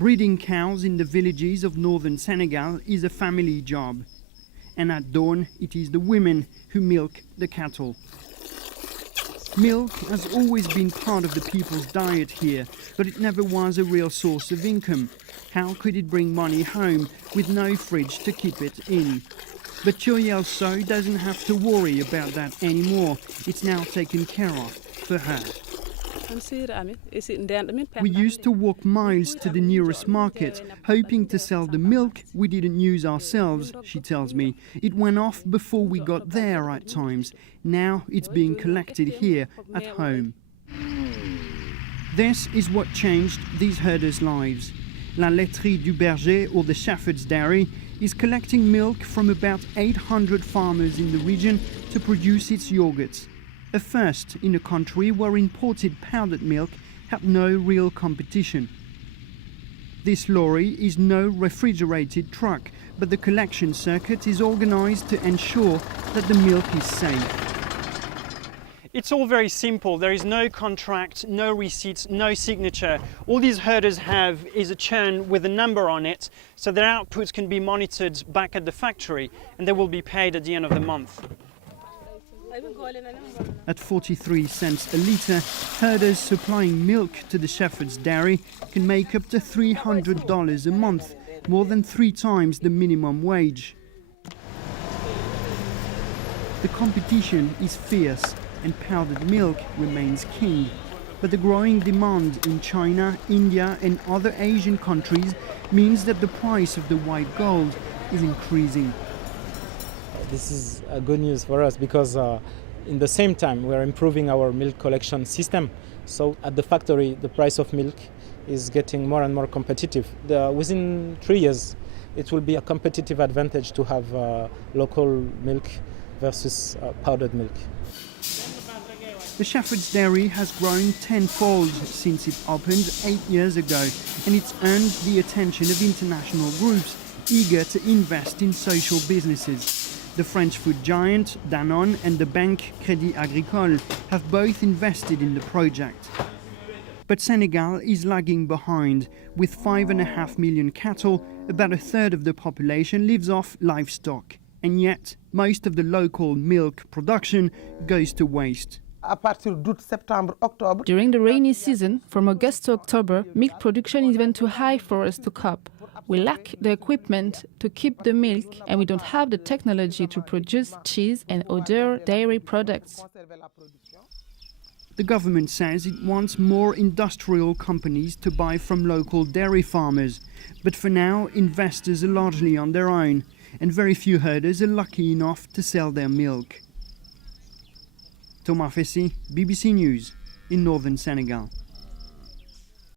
Breeding cows in the villages of northern Senegal is a family job. And at dawn, it is the women who milk the cattle. Milk has always been part of the people's diet here, but it never was a real source of income. How could it bring money home with no fridge to keep it in? But Choyel So doesn't have to worry about that anymore. It's now taken care of for her. We used to walk miles to the nearest market, hoping to sell the milk we didn't use ourselves, she tells me. It went off before we got there at times. Now it's being collected here at home. This is what changed these herders' lives. La Laiterie du Berger, or the Shepherd's Dairy, is collecting milk from about 800 farmers in the region to produce its yogurts. A first in a country where imported powdered milk had no real competition. This lorry is no refrigerated truck, but the collection circuit is organized to ensure that the milk is safe. It's all very simple. There is no contract, no receipts, no signature. All these herders have is a churn with a number on it, so their outputs can be monitored back at the factory, and they will be paid at the end of the month. At 43 cents a litre, herders supplying milk to the Shepherd's Dairy can make up to $300 a month, more than 3 times the minimum wage. The competition is fierce and powdered milk remains king. But the growing demand in China, India and other Asian countries means that the price of the white gold is increasing. This is good news for us because in the same time we are improving our milk collection system. So at the factory the price of milk is getting more and more competitive. Within 3 years it will be a competitive advantage to have local milk versus powdered milk. The Shepherd's Dairy has grown tenfold since it opened 8 years ago, and it's earned the attention of international groups eager to invest in social businesses. The French food giant Danone and the bank Crédit Agricole have both invested in the project. But Senegal is lagging behind. With 5.5 million cattle, about a third of the population lives off livestock. And yet, most of the local milk production goes to waste. During the rainy season, from August to October, milk production is even too high for us to cope. We lack the equipment to keep the milk, and we don't have the technology to produce cheese and other dairy products. The government says it wants more industrial companies to buy from local dairy farmers. But for now, investors are largely on their own, and very few herders are lucky enough to sell their milk. Thomas Fessy, BBC News, in northern Senegal.